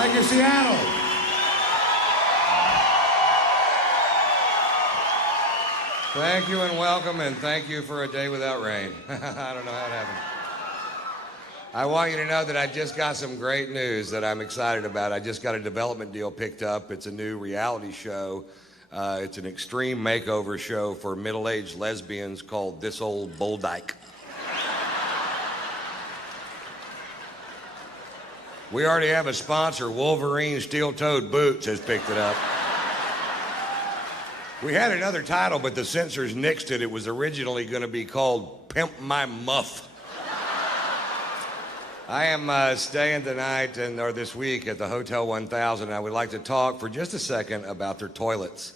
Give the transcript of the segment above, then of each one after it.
Thank you, Seattle. Thank you and welcome, and thank you for a day without rain. I don't know how it happened. I want you to know that I just got some great news that I'm excited about. I just got a development deal picked up. It's a new reality show. It's an extreme makeover show for middle-aged lesbians called This Old Bull Dyke. We already have a sponsor. Wolverine Steel-Toed Boots has picked it up. We had another title, but the censors nixed it. It was originally going to be called Pimp My Muff. I am staying tonight or this week at the Hotel 1000, and I would like to talk for just a second about their toilets.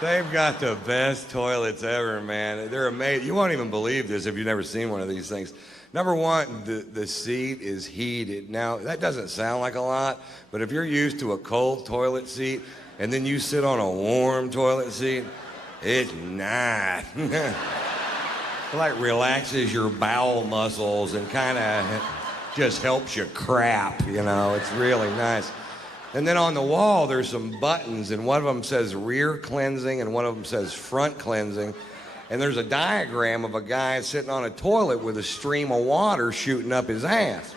They've got the best toilets ever, man. They're amazing. You won't even believe this if you've never seen one of these things. Number one, the seat is heated. Now, that doesn't sound like a lot, but if you're used to a cold toilet seat and then you sit on a warm toilet seat, it's nice. It like relaxes your bowel muscles and kind of just helps you crap, you know. It's really nice. And then on the wall, there's some buttons, and one of them says rear cleansing and one of them says front cleansing. And there's a diagram of a guy sitting on a toilet with a stream of water shooting up his ass.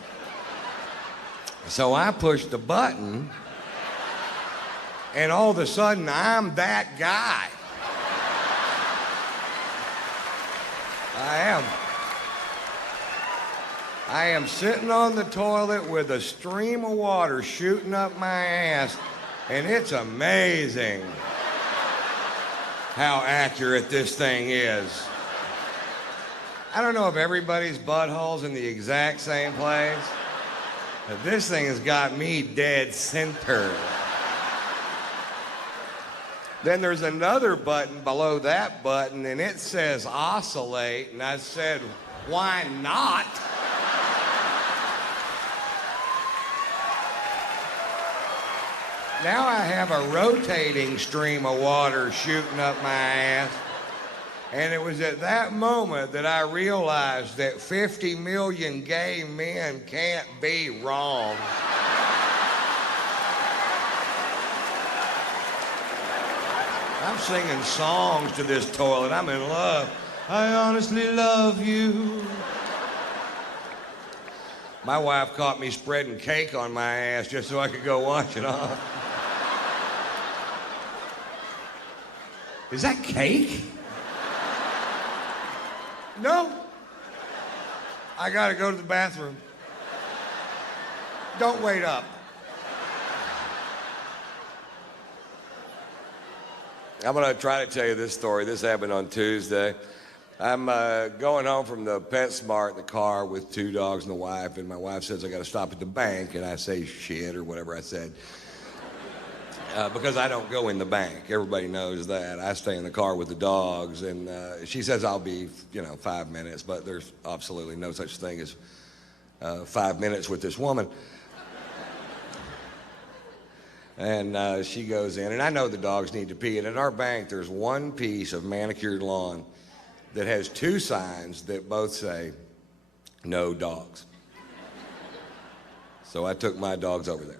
So I pushed the button, and all of a sudden, I'm that guy. I am sitting on the toilet with a stream of water shooting up my ass, and it's amazing how accurate this thing is. I don't know if everybody's butthole's in the exact same place, but this thing has got me dead center. Then there's another button below that button, and it says oscillate, and I said, why not? Now I have a rotating stream of water shooting up my ass. And it was at that moment that I realized that 50 million gay men can't be wrong. I'm singing songs to this toilet. I'm in love. I honestly love you. My wife caught me spreading cake on my ass just so I could go wash it off. Is that cake? No. I gotta go to the bathroom. Don't wait up. I'm gonna try to tell you this story. This happened on Tuesday. I'm going home from the PetSmart in the car with two dogs and a wife, and my wife says I gotta stop at the bank, and I say shit or whatever I said. Because I don't go in the bank. Everybody knows that. I stay in the car with the dogs, and she says I'll be, 5 minutes, but there's absolutely no such thing as 5 minutes with this woman. And she goes in, and I know the dogs need to pee, and at our bank there's one piece of manicured lawn that has two signs that both say, no dogs. So I took my dogs over there.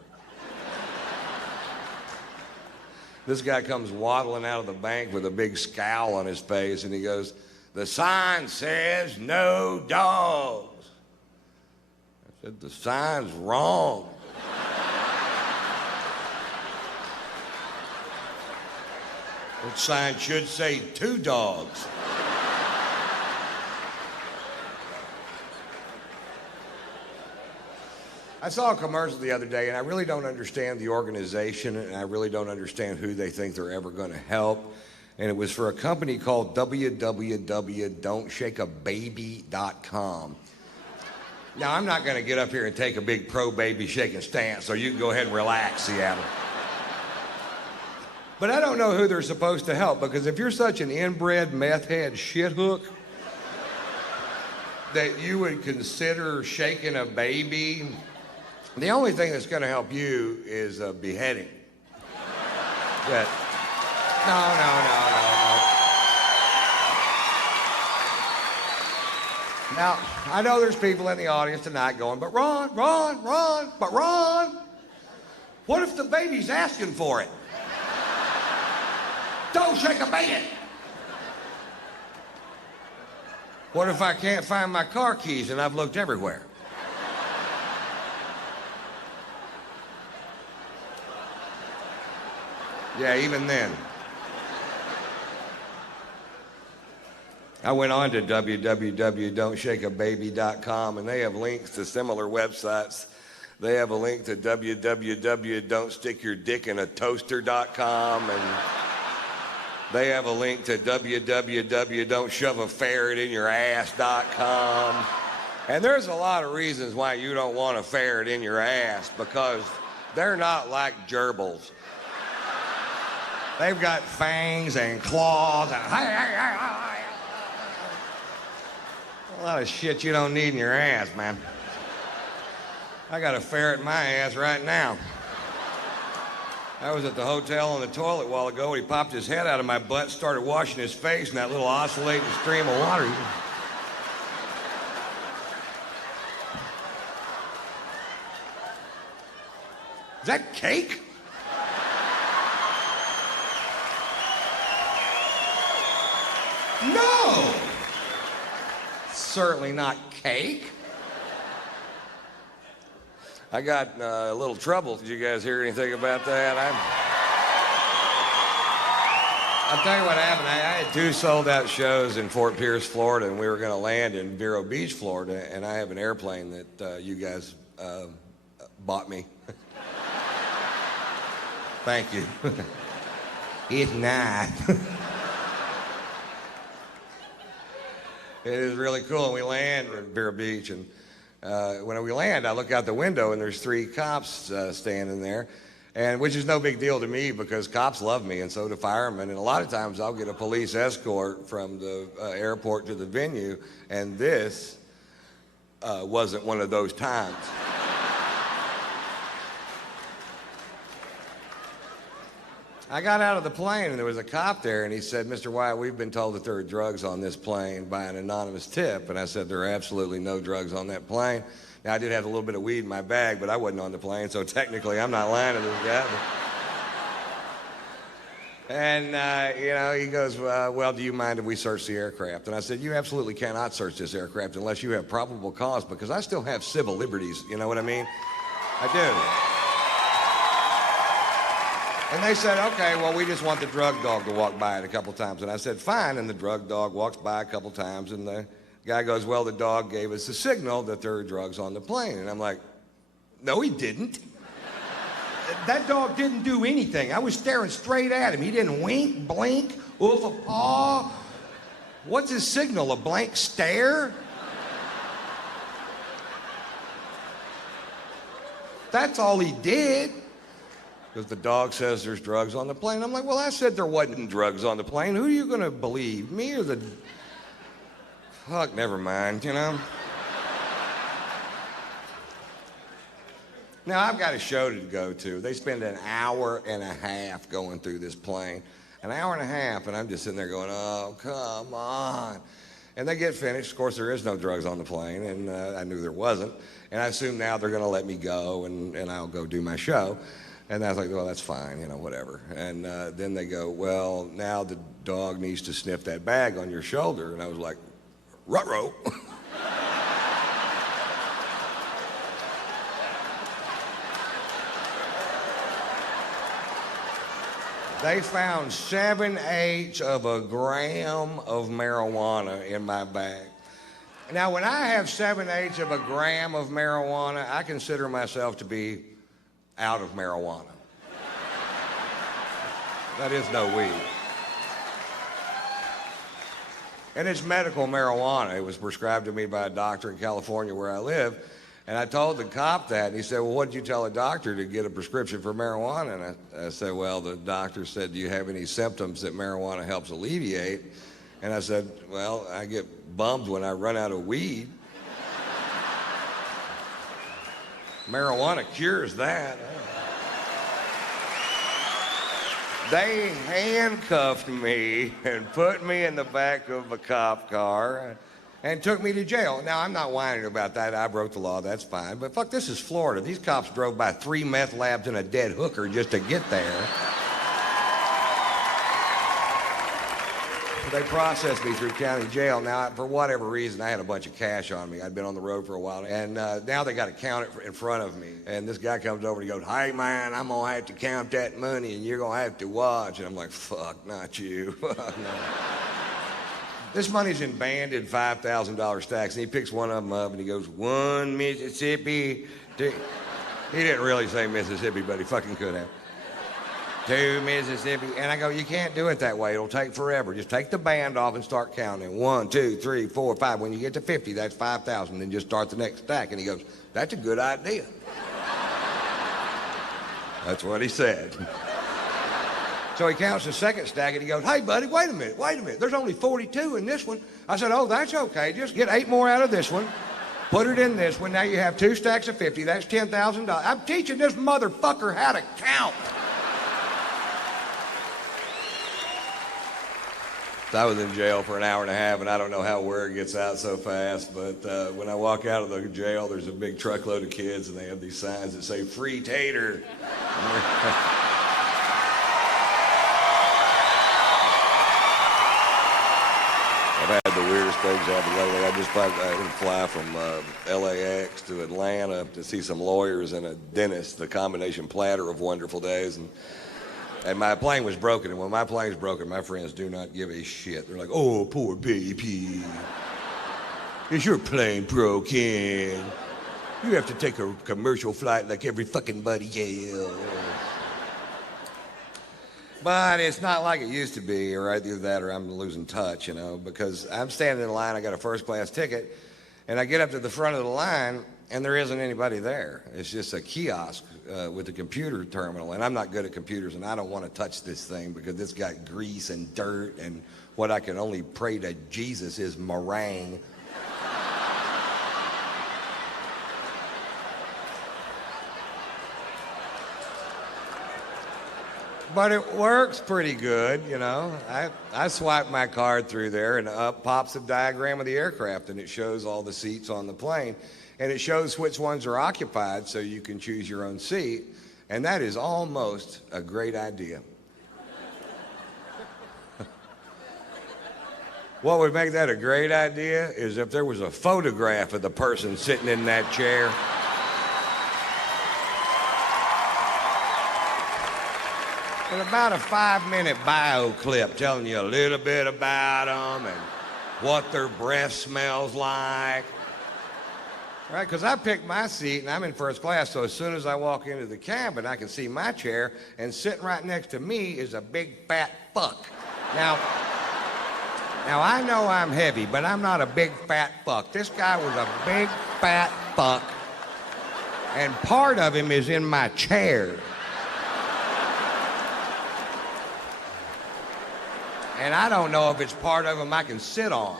This guy comes waddling out of the bank with a big scowl on his face, and he goes, the sign says no dogs. I said, the sign's wrong. That sign should say two dogs. I saw a commercial the other day, and I really don't understand the organization, and I really don't understand who they think they're ever going to help. And it was for a company called www.don'tshakeababy.com. Now, I'm not going to get up here and take a big pro-baby shaking stance, so you can go ahead and relax, Seattle. But I don't know who they're supposed to help, because if you're such an inbred meth head shithook that you would consider shaking a baby, the only thing that's going to help you is a beheading. But no. Now, I know there's people in the audience tonight going, but Ron, but Ron, what if the baby's asking for it? Don't shake a baby. What if I can't find my car keys and I've looked everywhere? Yeah, even then. I went on to www.don'tshakeababy.com, and they have links to similar websites. They have a link to www.don'tstickyourdickinaToaster.com, and they have a link to www.don'tshoveaferretinyourass.com. And there's a lot of reasons why you don't want a ferret in your ass, because they're not like gerbils. They've got fangs and claws and a lot of shit you don't need in your ass, man. I got a ferret in my ass right now. I was at the hotel on the toilet a while ago, and he popped his head out of my butt, started washing his face in that little oscillating stream of water. Is that cake? No! Certainly not cake. I got a little trouble. Did you guys hear anything about that? I'll tell you what happened. I had 2 sold-out shows in Fort Pierce, Florida, and we were going to land in Vero Beach, Florida, and I have an airplane that you guys bought me. Thank you. It's nice. It is really cool. And we land at Vero Beach, and when we land, I look out the window, and there's 3 cops standing there, and which is no big deal to me because cops love me, and so do firemen. And a lot of times I'll get a police escort from the airport to the venue, and this wasn't one of those times. I got out of the plane, and there was a cop there, and he said, "Mr. Wyatt, we've been told that there are drugs on this plane by an anonymous tip." And I said, "There are absolutely no drugs on that plane." Now, I did have a little bit of weed in my bag, but I wasn't on the plane, so technically I'm not lying to this guy. And, he goes, "Well, do you mind if we search the aircraft?" And I said, "You absolutely cannot search this aircraft unless you have probable cause, because I still have civil liberties." You know what I mean? I do. And they said, "Okay, well, we just want the drug dog to walk by it a couple times." And I said, "Fine." And the drug dog walks by a couple times, and the guy goes, "Well, the dog gave us a signal that there are drugs on the plane." And I'm like, "No, he didn't. That dog didn't do anything. I was staring straight at him. He didn't wink, blink, oof a paw. What's his signal, a blank stare? That's all he did." Because the dog says there's drugs on the plane. I'm like, "Well, I said there wasn't drugs on the plane. Who are you going to believe, me or the..." Fuck, never mind, you know? Now, I've got a show to go to. They spend an hour and a half going through this plane. An hour and a half, and I'm just sitting there going, "Oh, come on." And they get finished. Of course, there is no drugs on the plane, and I knew there wasn't. And I assume now they're going to let me go, and I'll go do my show. And I was like, "Well, that's fine, whatever." And then they go, "Well, now the dog needs to sniff that bag on your shoulder." And I was like, "Ruh-roh." They found 7/8 of a gram of marijuana in my bag. Now, when I have 7/8 of a gram of marijuana, I consider myself to be out of marijuana. That is no weed. And it's medical marijuana. It was prescribed to me by a doctor in California where I live. And I told the cop that, and he said, "Well, what did you tell a doctor to get a prescription for marijuana?" And I said, "Well, the doctor said, 'Do you have any symptoms that marijuana helps alleviate?' And I said, 'Well, I get bummed when I run out of weed.' Marijuana cures that." They handcuffed me and put me in the back of a cop car. and took me to jail. Now, I'm not whining about that. I broke the law. That's fine. But fuck, this is Florida. These cops drove by 3 meth labs and a dead hooker just to get there. They processed me through county jail. Now, for whatever reason, I had a bunch of cash on me. I'd been on the road for a while. And now they got to count it in front of me. And this guy comes over and he goes, "Hey, man, I'm going to have to count that money and you're going to have to watch." And I'm like, fuck, not you. No. This money's in banded $5,000 stacks. And he picks one of them up and he goes, "One Mississippi." He didn't really say Mississippi, but he fucking could have. 2 Mississippi. And I go, "You can't do it that way. It'll take forever. Just take the band off and start counting. 1, 2, 3, 4, 5. When you get to 50, that's 5,000. Then just start the next stack." And he goes, "That's a good idea." That's what he said. So he counts the second stack and he goes, "Hey, buddy, wait a minute. There's only 42 in this one." I said, "Oh, that's okay. Just get 8 more out of this one. Put it in this one. Now you have 2 stacks of 50. That's $10,000. I'm teaching this motherfucker how to count." I was in jail for an hour and a half, and I don't know how word gets out so fast, but when I walk out of the jail, there's a big truckload of kids, and they have these signs that say, "Free Tater." I've had the weirdest things happen lately. I just fly from LAX to Atlanta to see some lawyers and a dentist, the combination platter of wonderful days, and my plane was broken, and when my plane's broken, my friends do not give a shit. They're like, "Oh, poor baby. Is your plane broken? You have to take a commercial flight like every fucking buddy else." But it's not like it used to be, or either that or I'm losing touch, you know, because I'm standing in line, I got a first-class ticket, and I get up to the front of the line, and there isn't anybody there. It's just a kiosk with a computer terminal, and I'm not good at computers, and I don't want to touch this thing because it's got grease and dirt, and what I can only pray to Jesus is meringue. But it works pretty good, you know. I swipe my card through there, and up pops a diagram of the aircraft, and it shows all the seats on the plane. And it shows which ones are occupied so you can choose your own seat. And that is almost a great idea. What would make that a great idea is if there was a photograph of the person sitting in that chair. And about a 5-minute bio clip telling you a little bit about them and what their breath smells like. Right, because I picked my seat and I'm in first class, so as soon as I walk into the cabin, I can see my chair, and sitting right next to me is a big fat fuck. Now I know I'm heavy, but I'm not a big fat fuck. This guy was a big fat fuck, and part of him is in my chair. And I don't know if it's part of him I can sit on.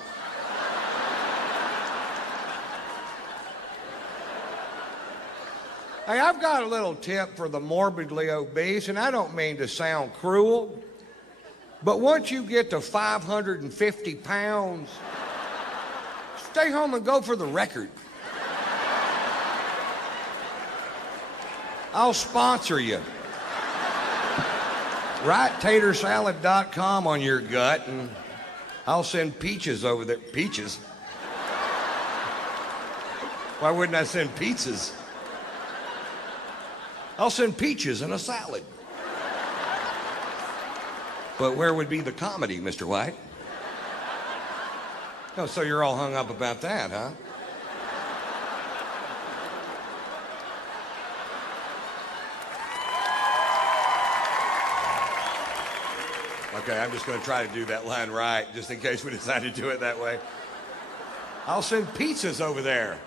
Hey, I've got a little tip for the morbidly obese, and I don't mean to sound cruel, but once you get to 550 pounds, stay home and go for the record. I'll sponsor you. Write tatersalad.com on your gut, and I'll send peaches over there. Peaches? Why wouldn't I send pizzas? I'll send peaches in a salad. But where would be the comedy, Mr. White? Oh, so you're all hung up about that, huh? Okay, I'm just going to try to do that line right, just in case we decide to do it that way. I'll send pizzas over there.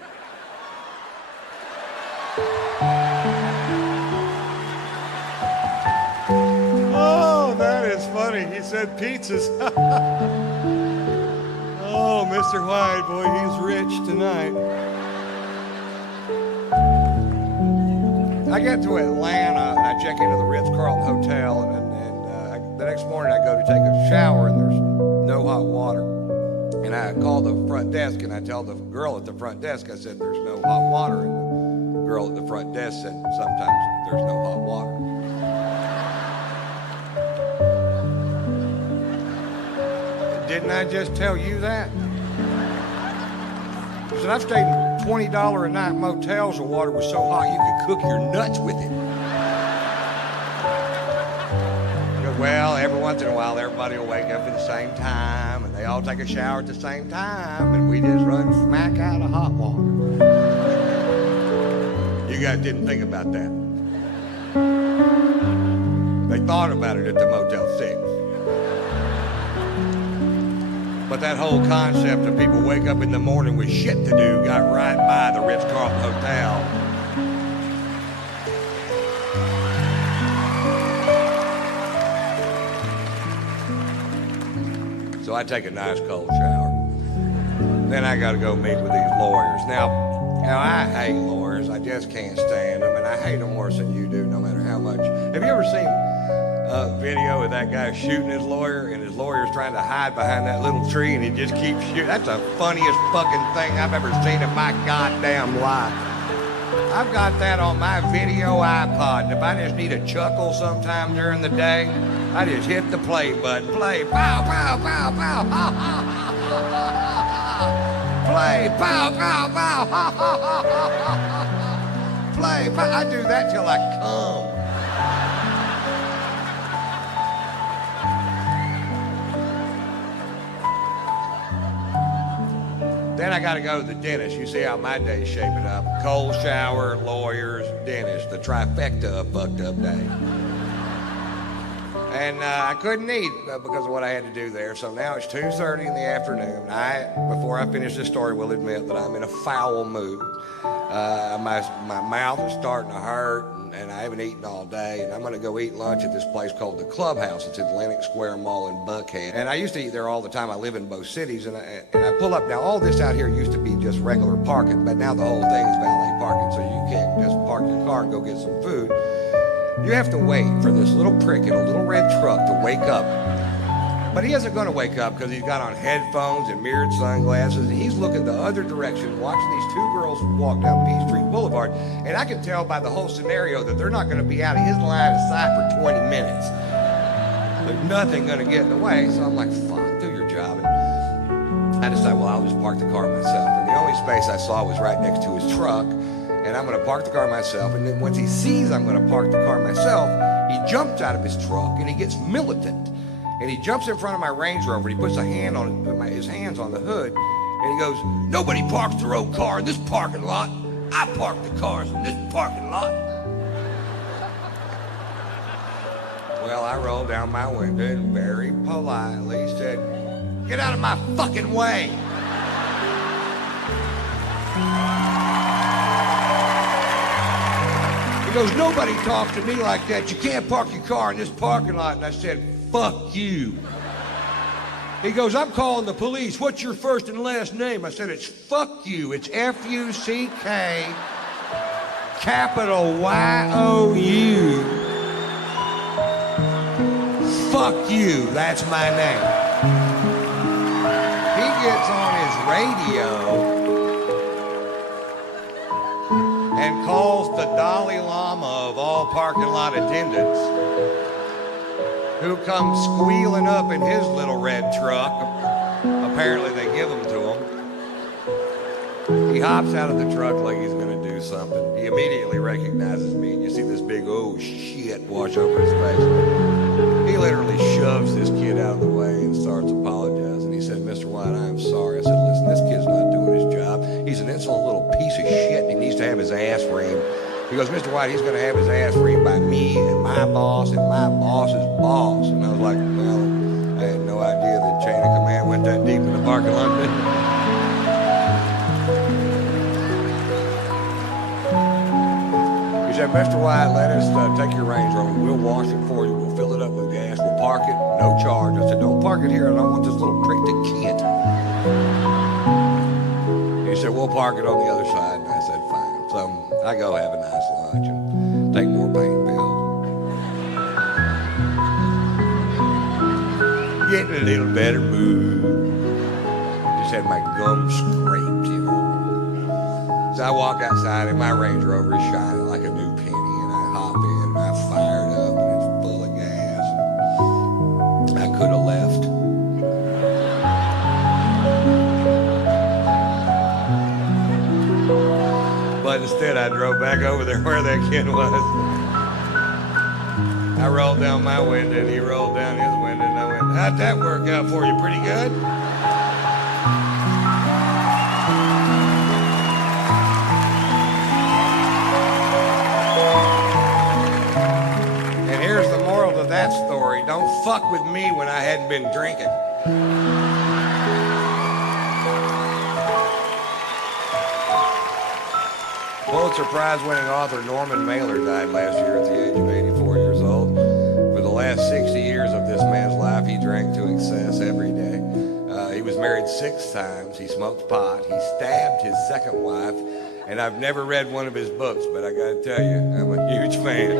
Oh, that is funny. He said pizzas. Oh, Mr. White, boy, he's rich tonight. I get to Atlanta, and I check into the Ritz-Carlton Hotel, and the next morning I go to take a shower, and there's no hot water. And I called the front desk and I tell the girl at the front desk, I said, there's no hot water. And the girl at the front desk said, sometimes there's no hot water. Didn't I just tell you that? I said, I've stayed in $20 a night motels where water was so hot you could cook your nuts with it. Well, every once in a while, everybody will wake up at the same time, and they all take a shower at the same time, and we just run smack out of hot water. You guys didn't think about that. They thought about it at the Motel 6. But that whole concept of people wake up in the morning with shit to do got right by the Ritz-Carlton Hotel. So I take a nice cold shower. Then I gotta go meet with these lawyers. Now I hate lawyers. I just can't stand them, and I hate them worse than you do, no matter how much. Have you ever seen a video of that guy shooting his lawyer, and his lawyer's trying to hide behind that little tree, and he just keeps shooting? That's the funniest fucking thing I've ever seen in my goddamn life. I've got that on my video iPod, and if I just need a chuckle sometime during the day, I just hit the play button. Play, pow, pow, pow, pow, ha, ha, ha, ha, ha. Play, pow, pow, pow, ha, ha, ha, ha, ha. Play, pow. I do that till I come. Then I got to go to the dentist. You see how my day's shaping up. Cold shower, lawyers, dentist. The trifecta of fucked up day. And I couldn't eat because of what I had to do there. So now it's 2:30 in the afternoon. Before I finish this story, will admit that I'm in a foul mood. My mouth is starting to hurt, and I haven't eaten all day. And I'm going to go eat lunch at this place called the Clubhouse. It's at Atlantic Square Mall in Buckhead. And I used to eat there all the time. I live in both cities, and I pull up. Now, all this out here used to be just regular parking, but now the whole thing is valet parking, so you can't just park your car and go get some food. You have to wait for this little prick in a little red truck to wake up. But he isn't going to wake up because he's got on headphones and mirrored sunglasses. And he's looking the other direction, watching these two girls walk down Peachtree Boulevard. And I can tell by the whole scenario that they're not going to be out of his line of sight for 20 minutes. There's nothing going to get in the way. So I'm like, fuck, do your job. And I decided, well, I'll just park the car myself. And the only space I saw was right next to his truck. And I'm going to park the car myself. And then once he sees I'm going to park the car myself, he jumps out of his truck and he gets militant. And he jumps in front of my Range Rover. And he puts his hands on the hood. And he goes, nobody parks their own car in this parking lot. I park the cars in this parking lot. Well, I rolled down my window and very politely said, get out of my fucking way. He goes, nobody talks to me like that. You can't park your car in this parking lot. And I said, fuck you. He goes, I'm calling the police. What's your first and last name? I said, it's fuck you. It's F-U-C-K, capital Y-O-U. Fuck you. That's my name. He gets on his radio and calls the Dalai Lama of all parking lot attendants, who comes squealing up in his little red truck. Apparently they give them to him. He hops out of the truck like he's gonna do something. He immediately recognizes me, and you see this big, oh shit, wash over his face. He literally shoves this kid out of the way and starts apologizing. He said, Mr. White, I am sorry. I said, listen, this kid's not doing his job. He's an insolent little piece of shit, and he needs to have his ass reamed. He goes, Mr. White, he's going to have his ass reamed by me and my boss and my boss's boss. And I was like, well, I had no idea the chain of command went that deep in the parking lot. He said, Mr. White, let us take your Range Rover. We'll wash it for you. We'll fill it up with gas. We'll park it, no charge. I said, don't park it here. I don't want this little prick to kid. He said, we'll park it on the other side. And I said, fine. So I go have a nice lunch and take more pain pills. Getting a little better mood. had my gum scraped, you know. So I walk outside and my Range Rover is shining like a new penny, and I hop in and I fire it up and it's full of gas. I could have left. But instead I drove back over there where that kid was. I rolled down my window and he rolled down his window and I went, how'd that work out for you? Pretty good? And here's the moral to that story. Don't fuck with me when I hadn't been drinking. Pulitzer Prize-winning author Norman Mailer died last year at the age of 84 years old. For the last 60 years of this man's life, he drank to excess every day. He was married 6 times. He smoked pot. He stabbed his second wife. And I've never read one of his books, but I got to tell you, I'm a huge fan.